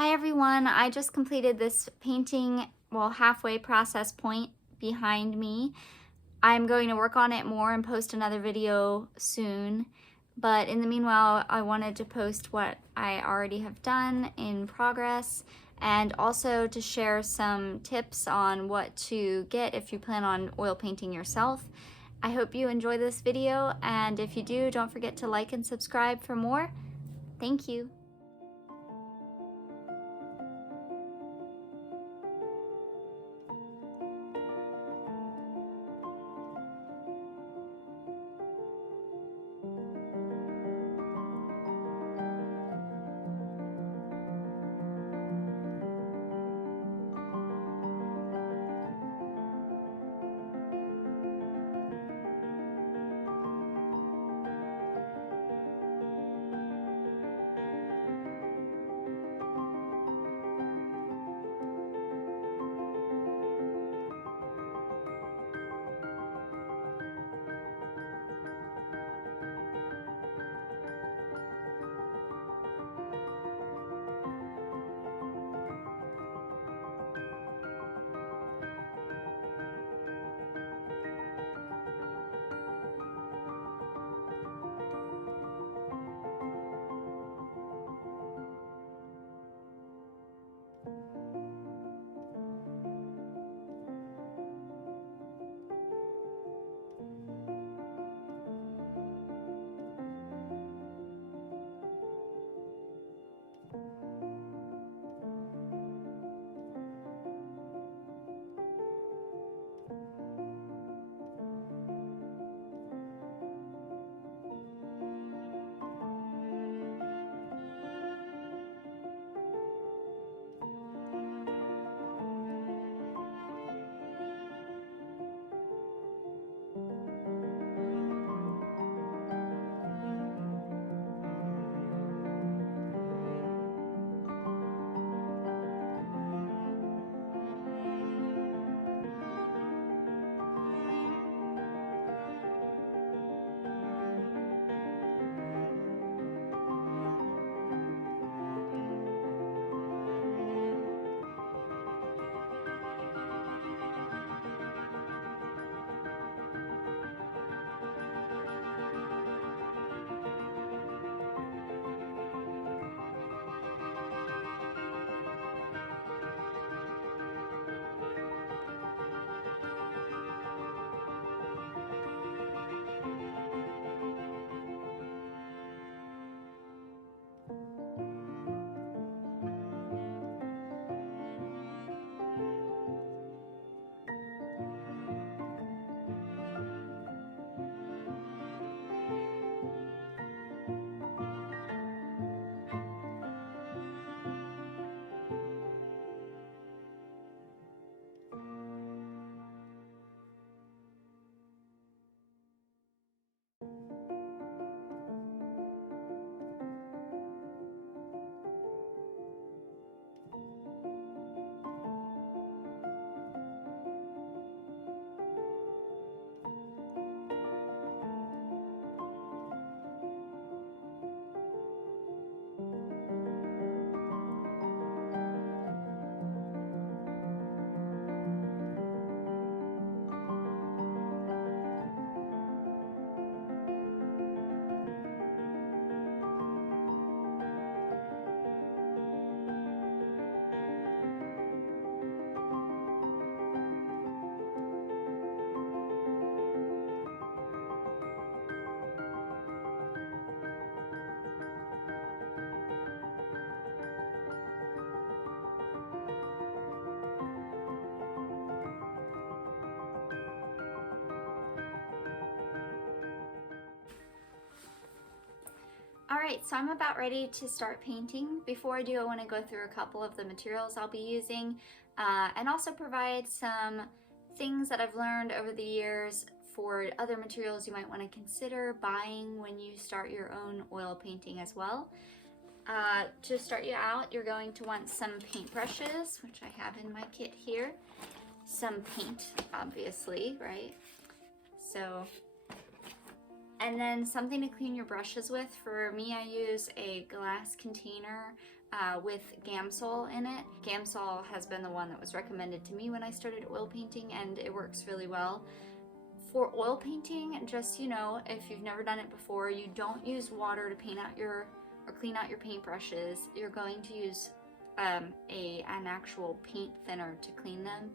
Hi everyone, I just completed this painting, well, halfway process point behind me. I'm going to work on it more and post another video soon, but in the meanwhile, I wanted to post what I already have done in progress and also to share some tips on what to get if you plan on oil painting yourself. I hope you enjoy this video, and if you do, don't forget to like and subscribe for more. Thank you. Alright, so I'm about ready to start painting. Before I do, I want to go through a couple of the materials I'll be using and also provide some things that I've learned over the years for other materials you might want to consider buying when you start your own oil painting as well. To start you out, you're going to want some paintbrushes, which I have in my kit here. Some paint, obviously, right? So And then something to clean your brushes with. For me, I use a glass container with Gamsol in it. Gamsol has been the one that was recommended to me when I started oil painting, and it works really well. For oil painting, just so you know, if you've never done it before, you don't use water to paint out or clean out your paintbrushes. You're going to use an actual paint thinner to clean them.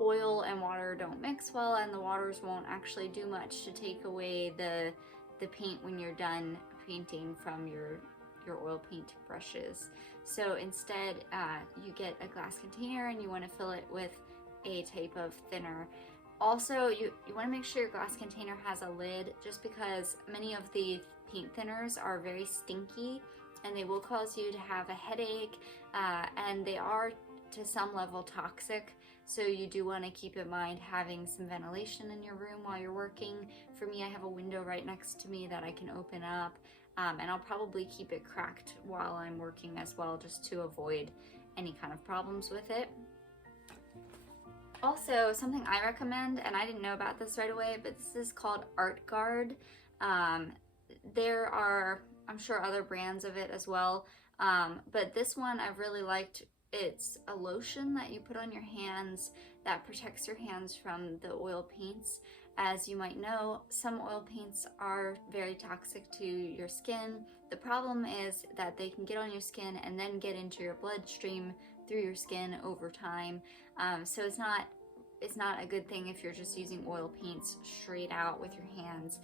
Oil and water don't mix well, and the waters won't actually do much to take away the paint when you're done painting from your oil paint brushes. So instead, you get a glass container and you want to fill it with a type of thinner. Also, you want to make sure your glass container has a lid, just because many of the paint thinners are very stinky and they will cause you to have a headache, and they are to some level toxic. So you do want to keep in mind having some ventilation in your room while you're working. For me, I have a window right next to me that I can open up, and I'll probably keep it cracked while I'm working as well, just to avoid any kind of problems with it. Also, something I recommend, and I didn't know about this right away, but this is called ArtGuard. There are, I'm sure, other brands of it as well, but this one I've really liked. It's a lotion that you put on your hands that protects your hands from the oil paints. As you might know, some oil paints are very toxic to your skin. The problem is that they can get on your skin and then get into your bloodstream through your skin over time. So it's not a good thing if you're just using oil paints straight out with your hands.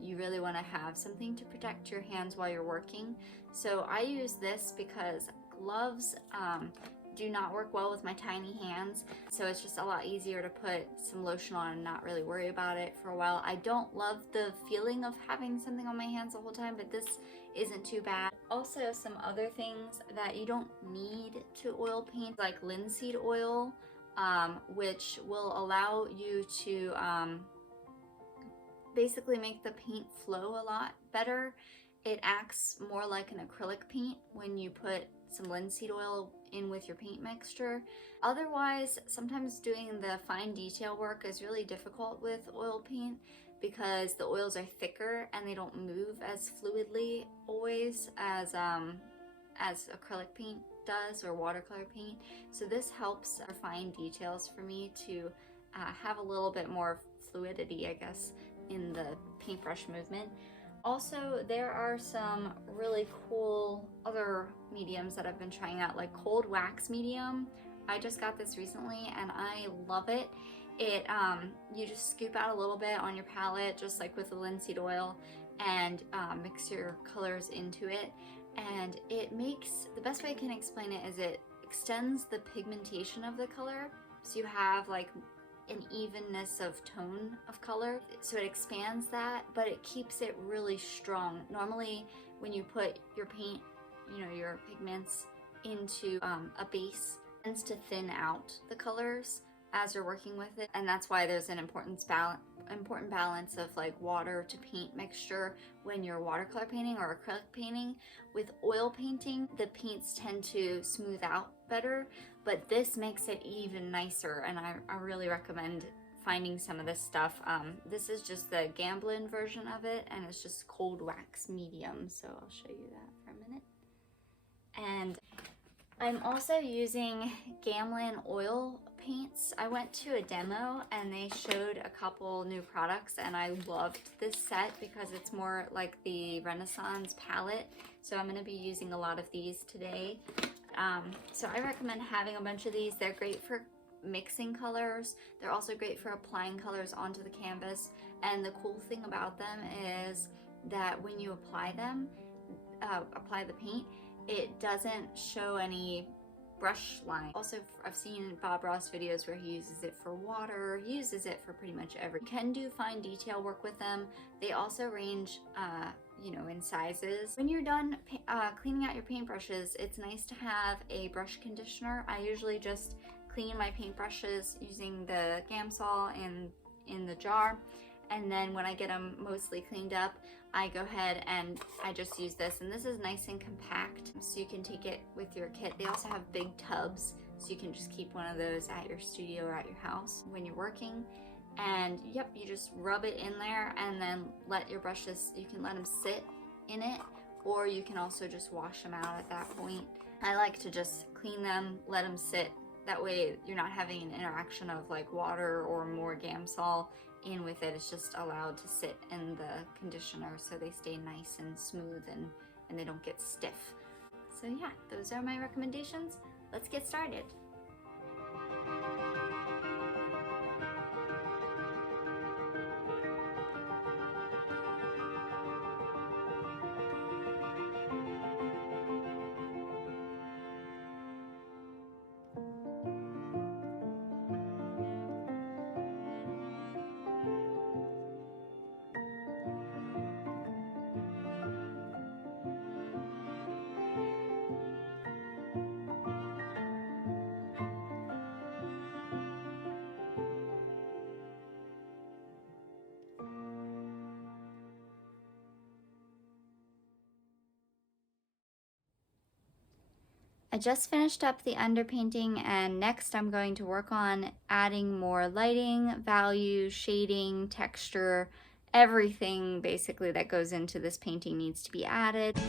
You really want to have something to protect your hands while you're working. So I use this because gloves do not work well with my tiny hands, so it's just a lot easier to put some lotion on and not really worry about it for a while. I don't love the feeling of having something on my hands the whole time, but this isn't too bad. Also, some other things that you don't need to oil paint, like linseed oil, which will allow you to basically make the paint flow a lot better. It acts more like an acrylic paint when you put some linseed oil in with your paint mixture. Otherwise, sometimes doing the fine detail work is really difficult with oil paint because the oils are thicker and they don't move as fluidly always as acrylic paint does, or watercolor paint. So this helps fine details for me to have a little bit more fluidity, I guess, in the paintbrush movement. Also, there are some really cool other mediums that I've been trying out, like cold wax medium. I just got this recently and I love it. You just scoop out a little bit on your palette, just like with the linseed oil, and mix your colors into it. And it makes, the best way I can explain it is it extends the pigmentation of the color. So you have like an evenness of tone of color. So it expands that, but it keeps it really strong. Normally when you put your paint, your pigments into a base, it tends to thin out the colors as you're working with it, and that's why there's an important balance of like water to paint mixture when you're watercolor painting or acrylic painting. With oil painting, the paints tend to smooth out better, but this makes it even nicer, and I really recommend finding some of this stuff. This is just the Gamblin version of it, and it's just cold wax medium, so I'll show you that for a minute. And I'm also using Gamblin oil paints. I went to a demo and they showed a couple new products, and I loved this set because it's more like the Renaissance palette. So I'm going to be using a lot of these today. So I recommend having a bunch of these. They're great for mixing colors. They're also great for applying colors onto the canvas. And the cool thing about them is that when you apply them, apply the paint, it doesn't show any brush line. Also, I've seen Bob Ross videos where he uses it for water. He uses it for pretty much everything. You can do fine detail work with them. They also range, in sizes. When you're done cleaning out your paintbrushes, it's nice to have a brush conditioner. I usually just clean my paintbrushes using the Gamsol in the jar. And then when I get them mostly cleaned up, I go ahead and I just use this. And this is nice and compact, so you can take it with your kit. They also have big tubs, so you can just keep one of those at your studio or at your house when you're working. And yep, you just rub it in there and then let your brushes, you can let them sit in it, or you can also just wash them out at that point. I like to just clean them, let them sit. That way you're not having an interaction of like water or more Gamsol in with it. It's just allowed to sit in the conditioner so they stay nice and smooth and they don't get stiff. So yeah, those are my recommendations. Let's get started. I just finished up the underpainting, and next I'm going to work on adding more lighting, value, shading, texture. Everything basically that goes into this painting needs to be added.